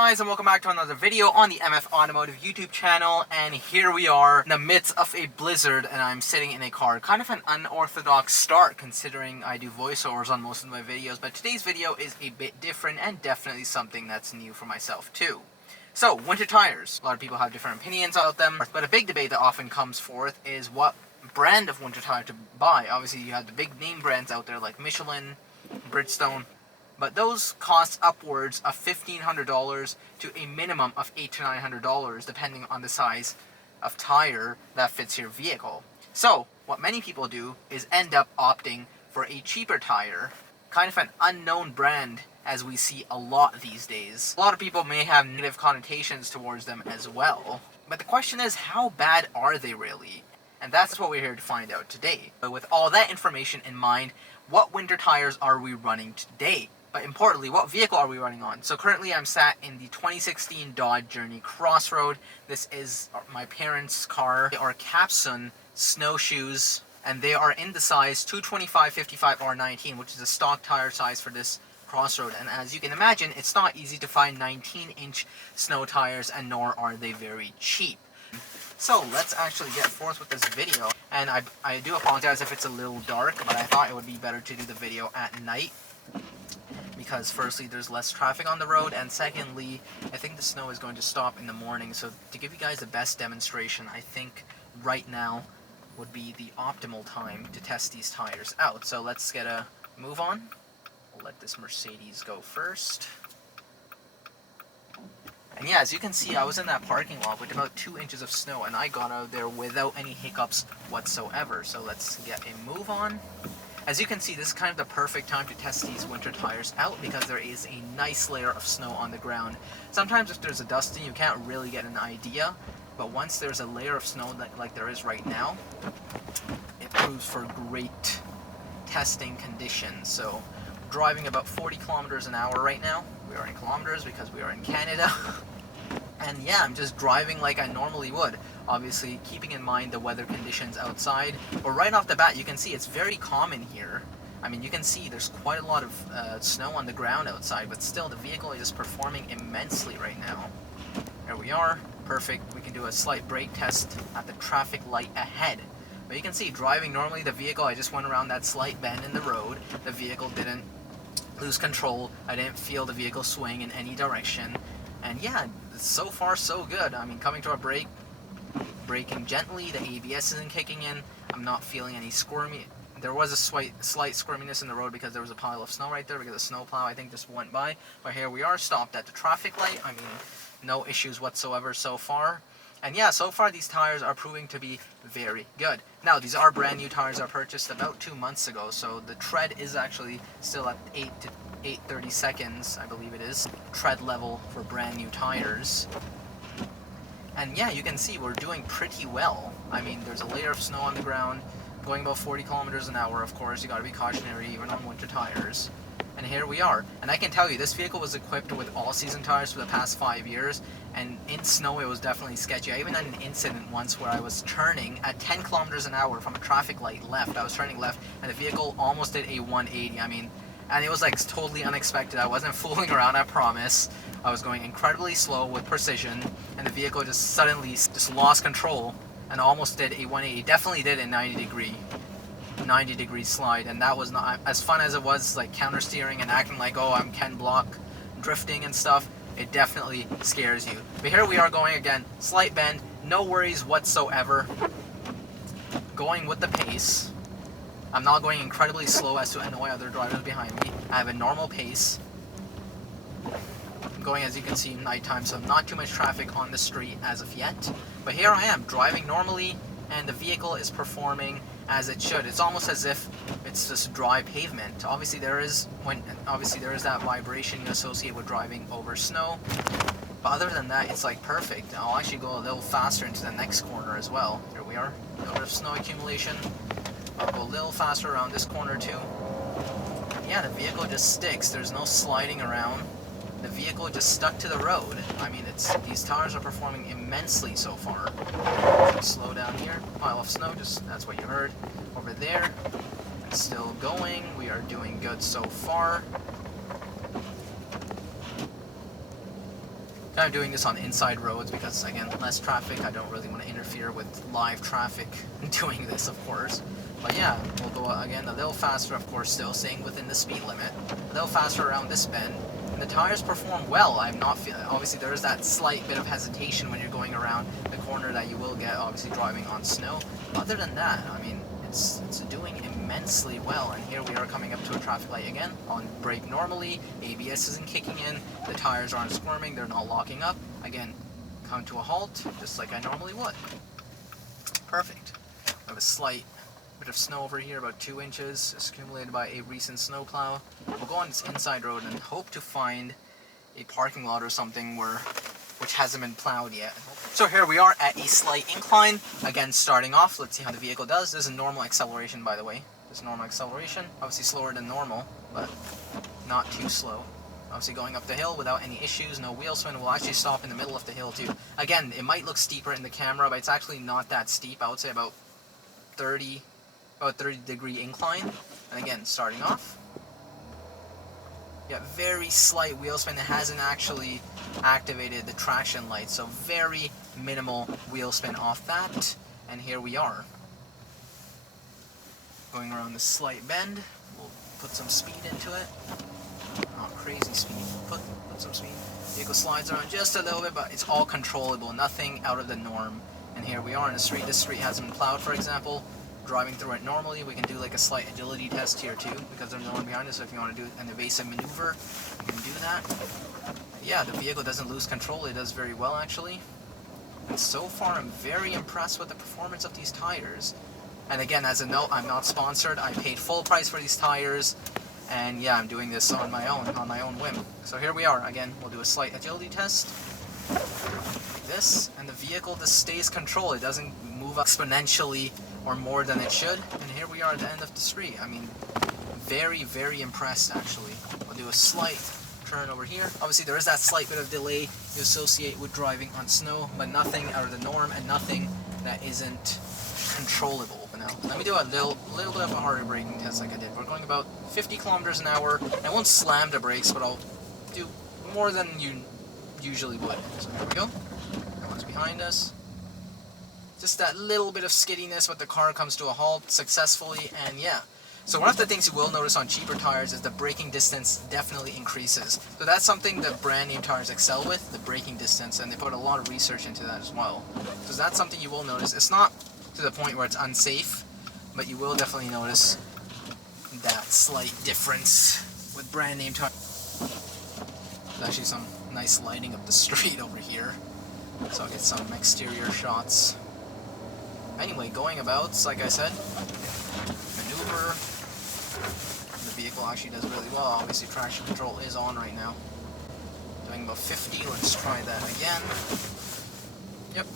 guys, and welcome back to another video on the MF Automotive YouTube channel. And here we are in the midst of a blizzard and I'm sitting in a car. Kind of an unorthodox start considering I do voiceovers on most of my videos, but today's video is a bit different and definitely something that's new for myself too. So, winter tires. A lot of people have different opinions about them, but a big debate that often comes forth is what brand of winter tire to buy. Obviously you have the big name brands out there like Michelin, Bridgestone, but those cost upwards of $1,500 to a minimum of $800 to $900 depending on the size of tire that fits your vehicle. So what many people do is end up opting for a cheaper tire, kind of an unknown brand as we see a lot these days. A lot of people may have negative connotations towards them as well, but the question is, how bad are they really? And that's what we're here to find out today. But with all that information in mind, what winter tires are we running today? But importantly, what vehicle are we running on? So currently I'm sat in the 2016 Dodge Journey Crossroad. This is my parents' car. They are KAPSEN Snowshoes, and they are in the size 225, 55, or 19, which is a stock tire size for this Crossroad. And as you can imagine, it's not easy to find 19-inch snow tires, and nor are they very cheap. So let's actually get forth with this video. And I do apologize if it's a little dark, but I thought it would be better to do the video at night, because firstly there's less traffic on the road, and secondly I think the snow is going to stop in the morning. So to give you guys the best demonstration, I think right now would be the optimal time to test these tires out. So let's get a move on. We'll let this Mercedes go first. And yeah, as you can see, I was in that parking lot with about 2 inches of snow, and I got out there without any hiccups whatsoever. So let's get a move on. As you can see, this is kind of the perfect time to test these winter tires out because there is a nice layer of snow on the ground. Sometimes if there's a dusting, you can't really get an idea, but once there's a layer of snow like there is right now, it proves for great testing conditions. So driving about 40 kilometers an hour right now. We are in kilometers because we are in Canada. And yeah, I'm just driving like I normally would. Obviously, keeping in mind the weather conditions outside. But right off the bat, you can see it's very common here. I mean, you can see there's quite a lot of snow on the ground outside, but still the vehicle is performing immensely right now. There we are. Perfect. We can do a slight brake test at the traffic light ahead. But you can see, driving normally the vehicle, I just went around that slight bend in the road. The vehicle didn't lose control. I didn't feel the vehicle swing in any direction. And yeah, so far so good. I mean, coming to a brake, braking gently, the ABS isn't kicking in, I'm not feeling any squirmy. There was a slight squirminess in the road because there was a pile of snow right there because the snowplow I think just went by. But here we are, stopped at the traffic light. I mean, no issues whatsoever so far. And yeah, so far these tires are proving to be very good. Now, these are brand new tires I purchased about 2 months ago, so the tread is actually still at 830 seconds, I believe it is, tread level for brand new tires. And yeah, you can see we're doing pretty well. I mean, there's a layer of snow on the ground, going about 40 kilometers an hour, of course. You gotta be cautionary even on winter tires. And here we are. And I can tell you, this vehicle was equipped with all-season tires for the past 5 years, and in snow it was definitely sketchy. I even had an incident once where I was turning at 10 kilometers an hour from a traffic light left. I was turning left, and the vehicle almost did a 180. I mean, and it was like totally unexpected. I wasn't fooling around, I promise. I was going incredibly slow with precision, and the vehicle just suddenly just lost control and almost did a 180. Definitely did a 90 degree slide, and that was not as fun as it was, like counter steering and acting like, oh, I'm Ken Block drifting and stuff. It definitely scares you. But here we are going again, slight bend, no worries whatsoever. Going with the pace. I'm not going incredibly slow as to annoy other drivers behind me. I have a normal pace. I'm going, as you can see, nighttime, so not too much traffic on the street as of yet. But here I am, driving normally, and the vehicle is performing as it should. It's almost as if it's just dry pavement. Obviously there is that vibration you associate with driving over snow. But other than that, it's like perfect. I'll actually go a little faster into the next corner as well. There we are. A little bit of snow accumulation. I'll go a little faster around this corner too. Yeah, the vehicle just sticks. There's no sliding around. The vehicle just stuck to the road. I mean, these tires are performing immensely so far. Just slow down here. Pile of snow, that's what you heard. Over there. It's still going. We are doing good so far. I'm doing this on inside roads because, again, less traffic. I don't really want to interfere with live traffic doing this, of course. But yeah, we'll go again a little faster, of course, still staying within the speed limit. A little faster around this bend. And the tires perform well. I'm not feeling, obviously there is that slight bit of hesitation when you're going around the corner that you will get, obviously driving on snow. Other than that, I mean, it's doing immensely well. And here we are coming up to a traffic light again, on brake normally, ABS isn't kicking in, the tires aren't squirming, they're not locking up. Again, come to a halt, just like I normally would. Perfect. I have a slight bit of snow over here, about 2 inches, accumulated by a recent snowplow. We'll go on this inside road and hope to find a parking lot or something which hasn't been plowed yet. So here we are at a slight incline. Again, starting off, let's see how the vehicle does. This is a normal acceleration, by the way. This is normal acceleration, obviously slower than normal, but not too slow. Obviously going up the hill without any issues, no wheel spin. We'll actually stop in the middle of the hill too. Again, it might look steeper in the camera, but it's actually not that steep. I would say about 30-degree incline. And again, starting off. Yeah, very slight wheel spin. It hasn't actually activated the traction light, so very minimal wheel spin off that. And here we are. Going around this slight bend. We'll put some speed into it. Not crazy speed. Put some speed. Vehicle slides around just a little bit, but it's all controllable. Nothing out of the norm. And here we are in the street. This street hasn't been plowed, for example. Driving through it normally, we can do like a slight agility test here too, because there's no one behind us. So if you want to do an evasive maneuver, you can do that. Yeah, the vehicle doesn't lose control. It does very well, actually. And so far, I'm very impressed with the performance of these tires. And again, as a note, I'm not sponsored. I paid full price for these tires. And yeah, I'm doing this on my own whim. So here we are. Again, we'll do a slight agility test. Like this. And the vehicle just stays controlled. It doesn't move exponentially or more than it should. And here we are at the end of the street. I mean, very, very impressed, actually. We'll do a slight turn over here. Obviously, there is that slight bit of delay you associate with driving on snow, but nothing out of the norm and nothing that isn't controllable. But now, let me do a little bit of a harder braking test like I did. We're going about 50 kilometers an hour. I won't slam the brakes, but I'll do more than you usually would. So here we go. No one's behind us. Just that little bit of skiddiness, but the car comes to a halt successfully, and yeah. So one of the things you will notice on cheaper tires is the braking distance definitely increases. So that's something that brand name tires excel with, the braking distance, and they put a lot of research into that as well. So that's something you will notice. It's not to the point where it's unsafe, but you will definitely notice that slight difference with brand name tires. There's actually some nice lighting up the street over here, so I'll get some exterior shots. Anyway, going about, like I said, maneuver. The vehicle actually does really well. Obviously, traction control is on right now. Doing about 50. Let's try that again. Yep.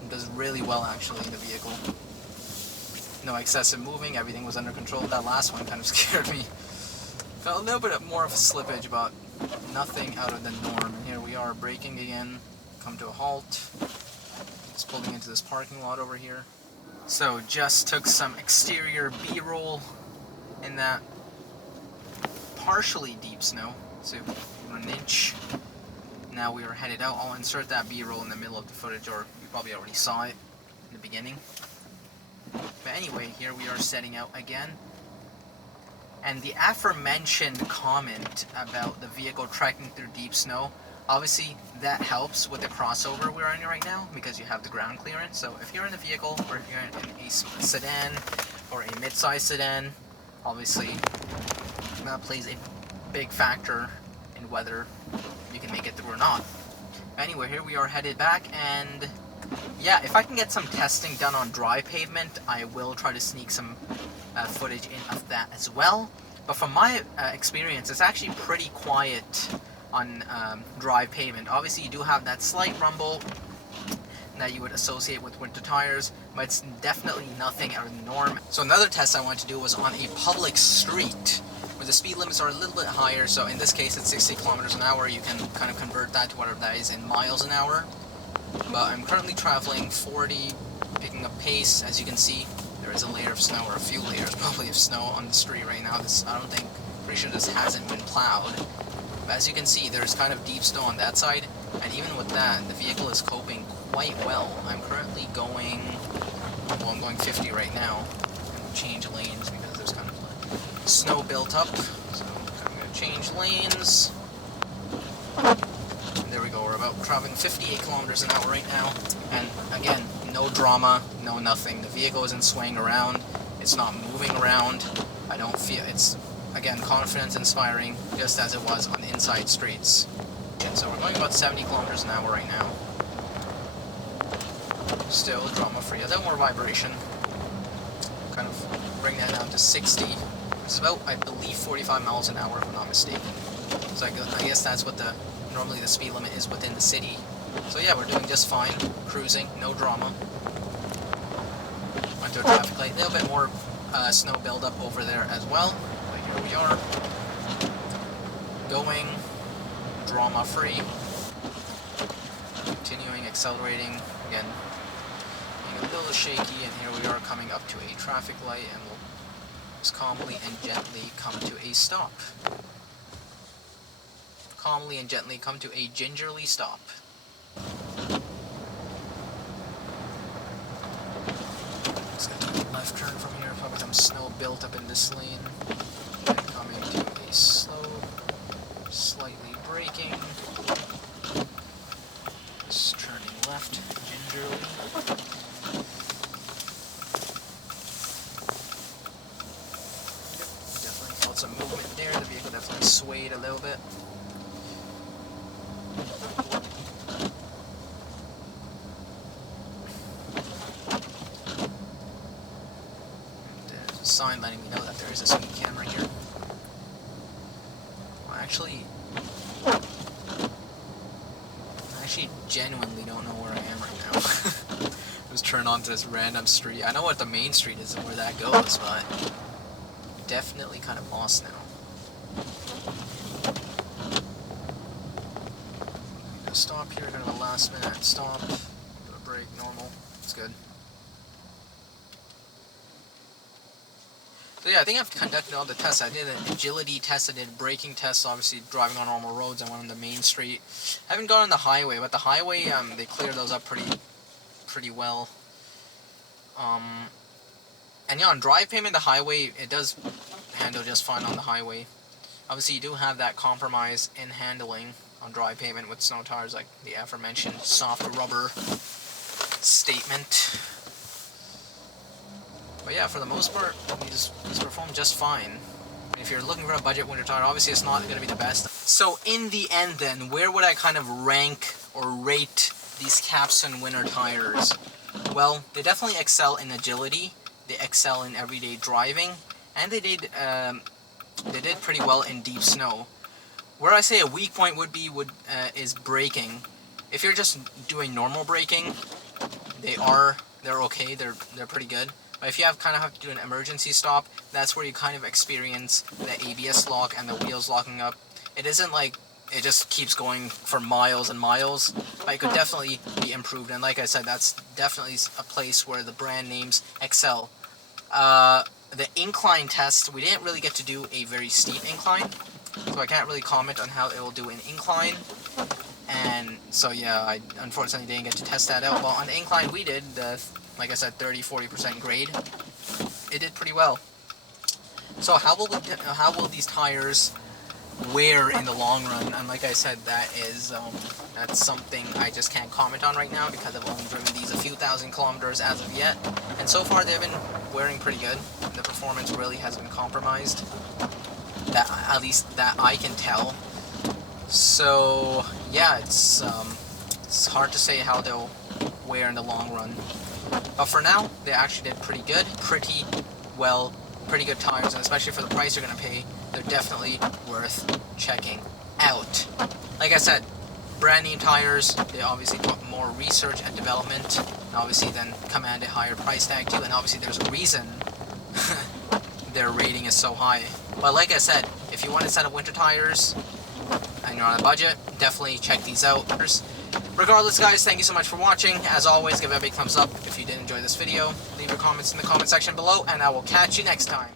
It does really well, actually, in the vehicle. No excessive moving. Everything was under control. That last one kind of scared me. Felt a little bit more of a slippage, but nothing out of the norm. And here we are, braking again, come to a halt. Just pulling into this parking lot over here. So just took some exterior B-roll in that partially deep snow, so 1 inch. Now we are headed out. I'll insert that B-roll in the middle of the footage, or you probably already saw it in the beginning. But anyway, here we are setting out again. And the aforementioned comment about the vehicle trekking through deep snow, obviously that helps with the crossover we're in right now because you have the ground clearance. So if you're in a vehicle, or if you're in a sedan or a mid-size sedan, obviously that plays a big factor in whether you can make it through or not. Anyway, here we are headed back, and yeah, if I can get some testing done on dry pavement, I will try to sneak some footage in of that as well. But from my experience, it's actually pretty quiet on dry pavement. Obviously, you do have that slight rumble that you would associate with winter tires, but it's definitely nothing out of the norm. So another test I wanted to do was on a public street where the speed limits are a little bit higher. So in this case, it's 60 kilometers an hour. You can kind of convert that to whatever that is in miles an hour. But I'm currently traveling 40, picking picking up pace. As you can see, there is a layer of snow, or a few layers probably of snow on the street right now. Pretty sure this hasn't been plowed. But as you can see, there's kind of deep snow on that side, and even with that, the vehicle is coping quite well. I'm currently going, well, I'm going 50 right now, and we'll change lanes because there's kind of snow built up. So I'm going to change lanes. There we go, we're about traveling 58 kilometers an hour right now, and again, no drama, no nothing. The vehicle isn't swaying around, it's not moving around. I don't feel, it's, again, confidence inspiring, just as it was on inside streets. So we're going about 70 kilometers an hour right now. Still drama free, a little more vibration. Kind of bring that down to 60. It's about, I believe, 45 miles an hour if I'm not mistaken. So I guess that's what normally the speed limit is within the city. So yeah, we're doing just fine. Cruising, no drama. Went to a traffic light, a little bit more snow buildup over there as well. But here we are. Going drama free. Continuing, accelerating. Again, being a little shaky, and here we are coming up to a traffic light, and we'll just calmly and gently come to a stop. Calmly and gently come to a gingerly stop. Just gonna take a left turn from here, probably some snow built up in this lane. And coming to a slow, slightly braking. Just turning left gingerly. Definitely felt some movement there. The vehicle definitely swayed a little bit. There's a sign letting me know that there is a speed camera here. Well, actually genuinely don't know where I am right now. I was turned onto this random street. I know what the main street is and where that goes, but definitely kind of lost now. Gonna stop here, kind of a last minute stop. Do a break, normal. It's good. So yeah, I think I've conducted all the tests. I did an agility test, I did braking tests, obviously driving on normal roads. I went on the main street. I haven't gone on the highway, but the highway, they clear those up pretty well. And yeah, on drive pavement, the highway, it does handle just fine on the highway. Obviously, you do have that compromise in handling on dry pavement with snow tires, like the aforementioned soft rubber statement. But yeah, for the most part, these perform just fine. If you're looking for a budget winter tire, obviously it's not going to be the best. So in the end then, where would I kind of rank or rate these KAPSEN winter tires? Well, they definitely excel in agility, they excel in everyday driving, and they did pretty well in deep snow. Where I say a weak point would be is braking. If you're just doing normal braking, they're okay, they're pretty good. But if you have to do an emergency stop, that's where you kind of experience the ABS lock and the wheels locking up. It isn't like it just keeps going for miles and miles, but it could definitely be improved. And like I said, that's definitely a place where the brand names excel. The incline test, we didn't really get to do a very steep incline, so I can't really comment on how it will do in incline. And so yeah, I unfortunately didn't get to test that out. But on the incline we did, like I said, 30-40% grade, it did pretty well. So how will these tires wear in the long run? And like I said, that's something I just can't comment on right now because I've only driven these a few thousand kilometers as of yet. And so far they've been wearing pretty good. The performance really hasn't been compromised, at least that I can tell. So yeah, it's hard to say how they'll wear in the long run. But for now, they actually did pretty good, pretty good tires, and especially for the price you're going to pay, they're definitely worth checking out. Like I said, brand new tires, they obviously put more research and development, and obviously then command a higher price tag too, and obviously there's a reason their rating is so high. But like I said, if you want a set of winter tires, and you're on a budget, definitely check these out. Regardless, guys, thank you so much for watching. As always, give it a big thumbs up if you did enjoy this video. Leave your comments in the comment section below, and I will catch you next time.